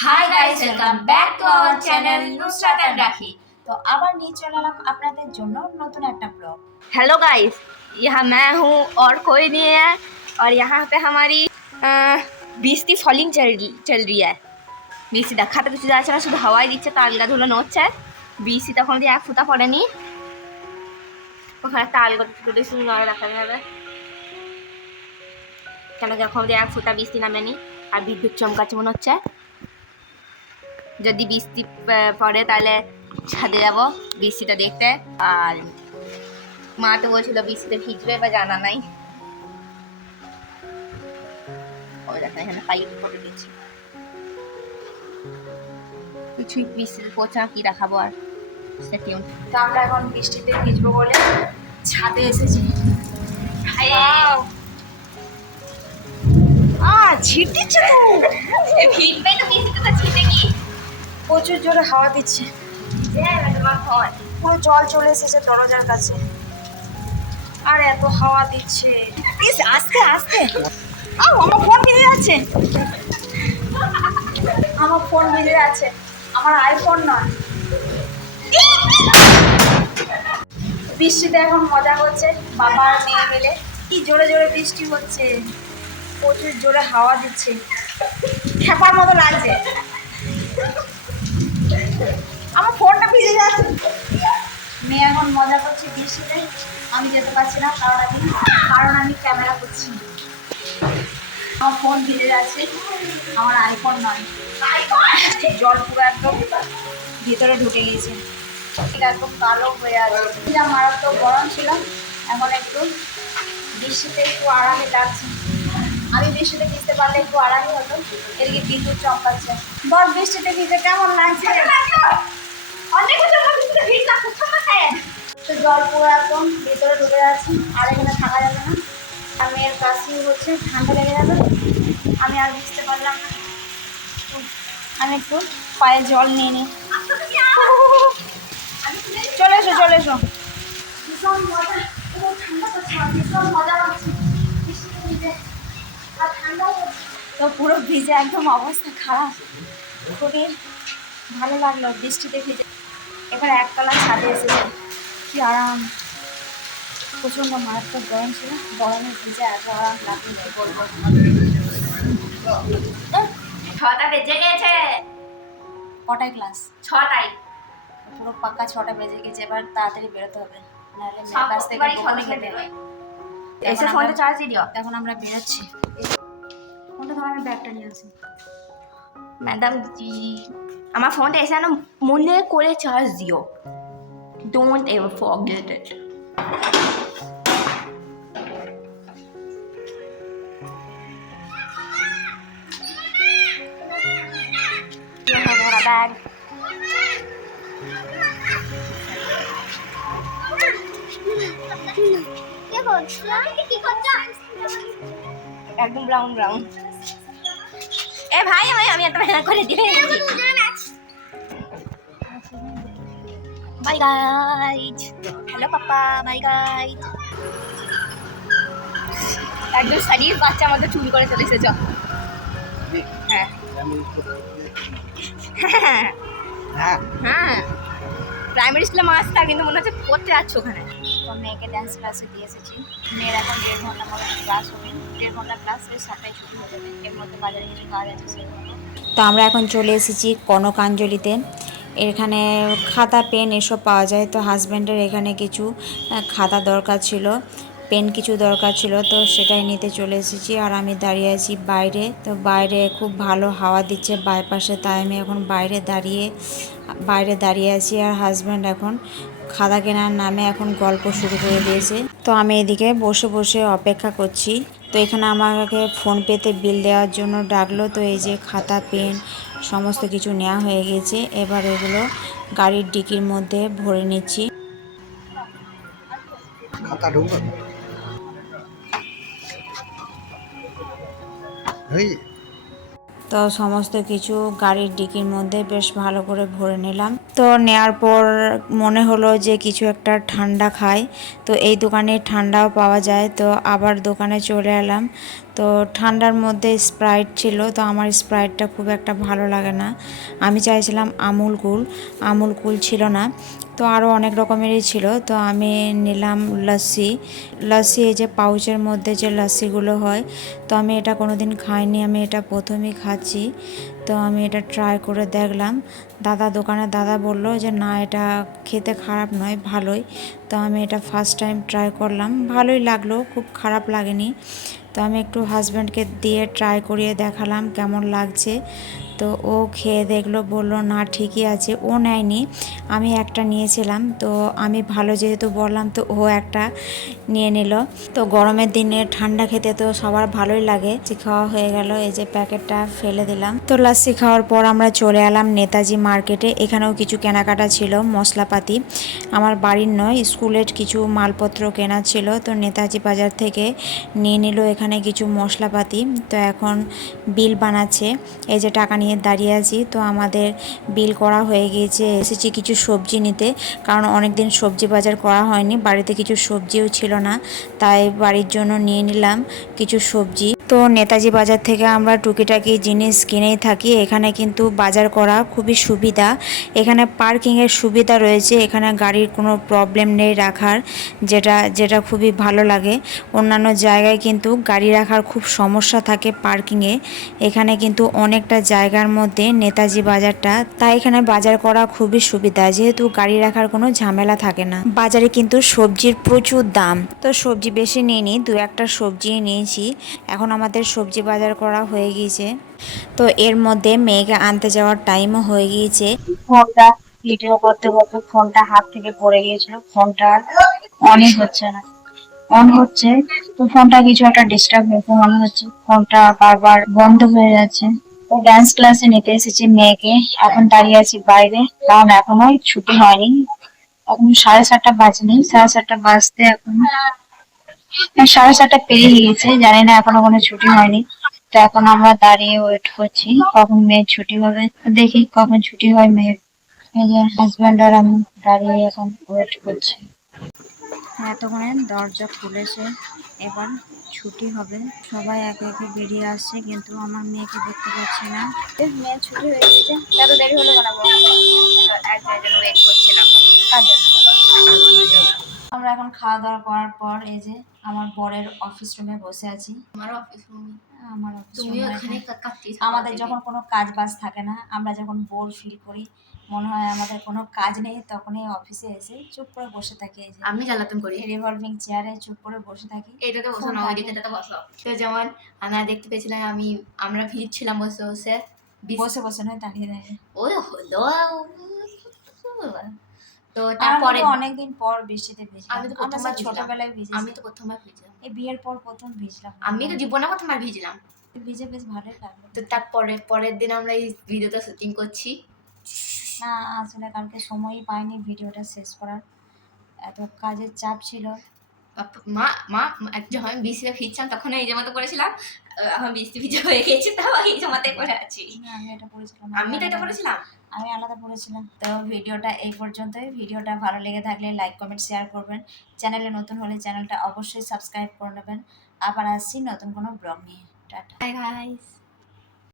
High guys, welcome back to our channel Nusrat and Rakhi. तो আবার নিয়ে চলে এলাম আপনাদের জন্য নতুন একটা ব্লগ। हेलो गाइस, यहाँ मैं हूँ और कोई नहीं है। और यहाँ पे हमारी বৃষ্টি ফলিং চল रही है। বৃষ্টি দেখাতে কিছু যাচ্ছে না, শুধু হাওয়াই দিচ্ছে, তাল গাছ ধুলো নড়ছে। বৃষ্টি তখন দিয়ে এক ফুটা পড়েনি, ওখানে তাল গাছ তুলে শুধু নড়ে দেখা যাবে, কেন কি এখন দিয়ে এক ফুটা বৃষ্টি নামেনি। আর বিদ্যুৎ চমকাচ্ছে মনে হচ্ছে, যদি বৃষ্টি পড়ে তাহলে ছাদে যাবো বৃষ্টিটা দেখতে। আর মা তো বলছিল বৃষ্টিতে ভিজবে বা জানা নাই। ওই দেখেন এখানে পাইপ ফটো দিচ্ছি, কিছুই বৃষ্টিতে পড়ছে না, কি দেখাবো আর। তো আমরা এখন বৃষ্টিতে ভিজবো বলে ছাদে এসেছি। ছিট দিচ্ছে তো, ভিজবে তো বৃষ্টিতে, তো ছিটে কি, প্রচুর জোরে হাওয়া দিচ্ছে, পুরো জল চলে এসেছে দরজার কাছে। আর এত হাওয়া দিচ্ছে, আস্তে আস্তে। আমার ফোন ভিজে যাচ্ছে, আমার ফোন ভিজে যাচ্ছে, আমার আইফোন নয়। বৃষ্টিতে এখন মজা করছে বাবা আর মেয়ে মিলে। কি জোরে জোরে বৃষ্টি হচ্ছে, প্রচুর জোরে হাওয়া দিচ্ছে, খেপার মতো লাগছে। আমার ফোনটা ভিজে যাচ্ছে। মেয়ে এখন মজা করছে বৃষ্টিতে, আমি যেতে পারছি না কারণ আমি ক্যামেরা করছি। আমার ফোন ভিজে যাচ্ছে, আমার আইফোন নয়। জল পুরো একদম ভিতরে ঢুকে গিয়েছে, এটা একদম কালো হয়ে আছে। যা মারাত্মক গরম ছিল, এখন একটু বৃষ্টিতে একটু আরামে লাগছে। আমি বৃষ্টিতে ভিজতে পারলে একটু আরামই হতো। এদিকে বিদ্যুৎ চমকাচ্ছে। বল বৃষ্টিতে ভিজে কেমন লাগছে? তো জল পুরো একদম ভিতরে ঢুকে যাচ্ছে, আর এখানে থাকা যাবে না। আর মেয়ের কাশি হচ্ছে, ঠান্ডা লেগে যাবে। আমি আর ভিজতে পারলাম না। আমি একটু পায়ে জল নিয়ে নিই। চলে এসো চলে এসো। ভীষণ মজা, পুরো ঠান্ডা করছে, ভীষণ মজা লাগছে বৃষ্টিতে ভিজে, আর ঠান্ডাও করছে। তো পুরো ভিজে একদম অবস্থা খারাপ, খুবই ভালো লাগলো বৃষ্টিতে ভিজে। এবার একতলা ছাদে এসেছে, কি আরাম। প্রচণ্ড মারাত্মক গরম ছিল, গরমে ভিজে এত আরাম লাগলো কি বলবো। ছটা বেজে গেছে। কটায় ক্লাস? ছটায়। পুরো পাক্কা 6টা বেজে গেছে, এবার তাড়াতাড়ি বেরোতে হবে, নাহলে সব মেয়ের কাছ থেকে বাড়ি বকুনি ছটায় খেতে বেরোয়। হবে। এসে ফোনটা চার্জ দিও। এখন আমরা বেরোচ্ছি। ফোনটা ধর, আমি ব্যাগটা নিয়ে আসি। ম্যাডাম জি, আমার ফোনটা এসে না মনে করে চার্জ দিও, ডোন্ট এভার ফরগেট ইট। मेरा बैग একদম ব্রাউন ব্রাউন। এ ভাই আমি একটা মেলা করে দিয়ে by guys. Hello papa, by guys. একদম শরীর বাচ্চা মতো চুল করে চলে এসেছ। হ্যাঁ হ্যাঁ হ্যাঁ, প্রাইমারি স্কুলে মাস্টার, কিন্তু মনে হচ্ছে পড়তে যাচ্ছ ওখানে। তো মেয়েকে ডান্স ক্লাসে দিয়ে এসেছি। মেয়ের এখন 1.5 ঘন্টা মতো ক্লাস হবে, 1.5 ঘন্টা ক্লাস, 7টায় ছুটি হয়ে যাবে। এর মধ্যে বাজারে কিছু কাজ আছে সেগুলো। তো আমরা এখন চলে এসেছি কনকাঞ্জলিতে। এখানে খাতা পেন এসব পাওয়া যায়। তো হাজব্যান্ডের এখানে কিছু খাতা দরকার ছিল, পেন কিছু দরকার ছিল, তো সেটাই নিতে চলে এসেছি। আর আমি দাঁড়িয়ে আছি বাইরে। তো বাইরে খুব ভালো হাওয়া দিচ্ছে বাইপাসে, তাই আমি এখন বাইরে দাঁড়িয়ে আছি। আর হাজব্যান্ড এখন খাতা কেনার নামে এখন গল্প শুরু করে দিয়েছে। তো আমি এদিকে বসে বসে অপেক্ষা করছি। তো এখানে আমাকে ফোনপেতে বিল দেওয়ার জন্য ডাকলো। তো এই যে খাতা পেন সমস্ত কিছু নেওয়া হয়ে গেছে, এবার এগুলো গাড়ির ডিকির মধ্যে ভরে নিচ্ছি। খাতা ঢুকবে তো সমস্ত কিছু গাড়ির ডিকির মধ্যে বেশ ভালো করে ভরে নিলাম। তো নেওয়ার পর মনে হলো যে কিছু একটা ঠান্ডা খাই। তো এই দোকানে ঠান্ডাও পাওয়া যায়, তো আবার দোকানে চলে এলাম। তো ঠান্ডার মধ্যে স্প্রাইট ছিল, তো আমার স্প্রাইটটা খুব একটা ভালো লাগে না। আমি চাইছিলাম আমুল কুল ছিল না, তো আরও অনেক রকমেরই ছিল। তো আমি নিলাম লস্যি এই যে পাউচের মধ্যে যে লস্যিগুলো হয়, তো আমি এটা কোনোদিন খাইনি, আমি এটা প্রথমেই খাচ্ছি। তো আমি এটা ট্রাই করে দেখলাম। দোকানের দাদা বলল যে না, এটা খেতে খারাপ নয়, ভালোই। তো আমি এটা ফার্স্ট টাইম ট্রাই করলাম, ভালোই লাগলো, খুব খারাপ লাগেনি। তো আমি একটু হাজব্যান্ডকে দিয়ে ট্রাই করিয়ে দেখালাম কেমন লাগছে। তো ও খেয়ে দেখলো, বললো না ঠিকই আছে। ও নেয়নি, আমি একটা নিয়েছিলাম। তো আমি ভালো যেহেতু বললাম, তো ও একটা নিয়ে নিল। তো গরমের দিনে ঠান্ডা খেতে তো সবার ভালোই লাগে। খাওয়া হয়ে গেল, এই যে প্যাকেটটা ফেলে দিলাম। তো লাস্সি খাওয়ার পর আমরা চলে এলাম নেতাজি মার্কেটে। এখানেও কিছু কেনাকাটা ছিল, মশলাপাতি, আমার বাড়ির নয়, স্কুলের কিছু মালপত্র কেনা ছিল। তো নেতাজি বাজার থেকে নিয়ে নিল এখানে কিছু মশলাপাতি। তো এখন বিল বানাচ্ছে, এই যে টাকা নিয়ে দাঁড়িয়ে আছি। তো আমাদের বিল করা হয়ে গিয়েছে, এসেছি কিছু সবজি নিতে, কারণ অনেক দিন সবজি বাজার করা হয়নি, বাড়িতে কিছু সবজিও ছিল না, তাই বাড়ির জন্য নিয়ে নিলাম কিছু সবজি। তো নেতাজি বাজার থেকে আমরা টুকিটাকি জিনিস কিনেই থাকি। এখানে কিন্তু বাজার করা খুবই সুবিধা, এখানে পার্কিংয়ের সুবিধা রয়েছে, এখানে গাড়ির কোনো প্রবলেম নেই রাখার, যেটা খুবই ভালো লাগে। অন্যান্য জায়গায় কিন্তু গাড়ি রাখার খুব সমস্যা থাকে পার্কিংয়ে, এখানে কিন্তু অনেকটা জায়গার মধ্যে নেতাজি বাজারটা, তাই এখানে বাজার করা খুবই সুবিধা, যেহেতু গাড়ি রাখার কোনো ঝামেলা থাকে না। বাজারে কিন্তু সবজির প্রচুর দাম, তো সবজি বেশি নিইনি, দু একটা সবজি নিয়েছি। এখন আমাদের সবজি বাজার করা হয়ে গিয়েছে। তো এর মধ্যে মেয়েকে আনতে যাওয়ার টাইমও হয়ে গিয়েছে। ফোনটা ভিডিও করতে করতে ফোনটা হাত থেকে পড়ে গিয়েছিল, ফোনটা অনই হচ্ছে না, অন হচ্ছে তো ফোনটা কিছু একটা ডিস্টার্ব হয়েছে মনে হচ্ছে, ফোনটা বারবার বন্ধ হয়ে যাচ্ছে। তো ডান্স ক্লাসে নিতে এসেছি মেয়েকে, এখন দাঁড়িয়ে আছি বাইরে, কারণ এখনো ছুটি হয়নি। এখন 7:30 বাজেনি, 7:30 বাজতে এখন 7:30 পেরিয়ে গিয়েছে, জানি না এখনো কোনো ছুটি হয়নি। তো এখন আমরা দাঁড়িয়ে ওয়েট করছি কখন মেয়ের ছুটি হবে, দেখি কখন ছুটি হয় মেয়ের। এই যে হাজব্যান্ড আর আমি দাঁড়িয়ে এখন ওয়েট করছি। এতক্ষণে দরজা খুলেছে, এবার ছুটি হবে, সবাই একে একে বেরিয়ে আসছে, কিন্তু আমার মেয়েকে দেখতে পাচ্ছি না। মেয়ের ছুটি হয়ে গিয়েছে, এত দেরি হলে বানাবো, এক জায়গায় জন্য ওয়েট করছিলাম। কার জন্য? আমরা এখন খাওয়া দাওয়া করার পর এই যে আমার বরের অফিস রুমে বসে আছি। আমার অফিস রুমে আমার অফিস তুমিও রুমে এখানে কাটতিস আমাদের যখন কোনো কাজ বাজ থাকে না, আমরা যখন বোর ফিল করি, মনে হয় আমাদের কোনো কাজ নেই, তখনই অফিসে এসে চুপ করে বসে থাকি, এই যে আমি জ্বালাতন করি রিভলভিং চেয়ারে চুপ করে বসে থাকি। এটাতে বসো না, ফোন ওইদিকে এটাতে বসো। তো যেমন আমরা দেখতে পেয়েছিলাম, আমরা ভিজছিলাম বসে বসে বসে বসে নয়, দাঁড়িয়ে দাঁড়িয়ে। ওই হলো। তো আমরা তারপরে কিন্তু অনেকদিন পর বৃষ্টিতে ভিজলাম। আমি তো আমরা প্রথমবার সেই ভিজলাম। ছোটবেলায় আমি ভিজেছি, তো প্রথমবার ভিজলাম। এই বিয়ের পর প্রথম ভিজলাম। আমি তো জীবনে প্রথমবার ভিজলাম। ভিজে বেশ ভালোই লাগলো। তো তারপরে পরের দিন আমরা এই ভিডিওটা শুটিং করছি। না, আসলে কালকে সময়ই পাইনি ভিডিওটা শেষ করার, এত কাজের চাপ ছিল। মা মা যখন বৃষ্টিতে ভিজছিলাম তখন এই জামাতে পরেছিলাম, এখন বৃষ্টি ভিজে হয়ে গেছে, তাও এই জামাতে পরে আছি। আমি এটা পড়েছিলাম, আমি তো এটা পরেছিলাম। আমি আলাদা পড়েছিলাম। তো ভিডিওটা এই পর্যন্তই। ভিডিওটা ভালো লেগে থাকলে লাইক কমেন্ট শেয়ার করবেন, চ্যানেলে নতুন হলে চ্যানেলটা অবশ্যই সাবস্ক্রাইব করে নেবেন। আবার আসছি নতুন কোনো ব্লগ নিয়ে। টাটা। Bye guys.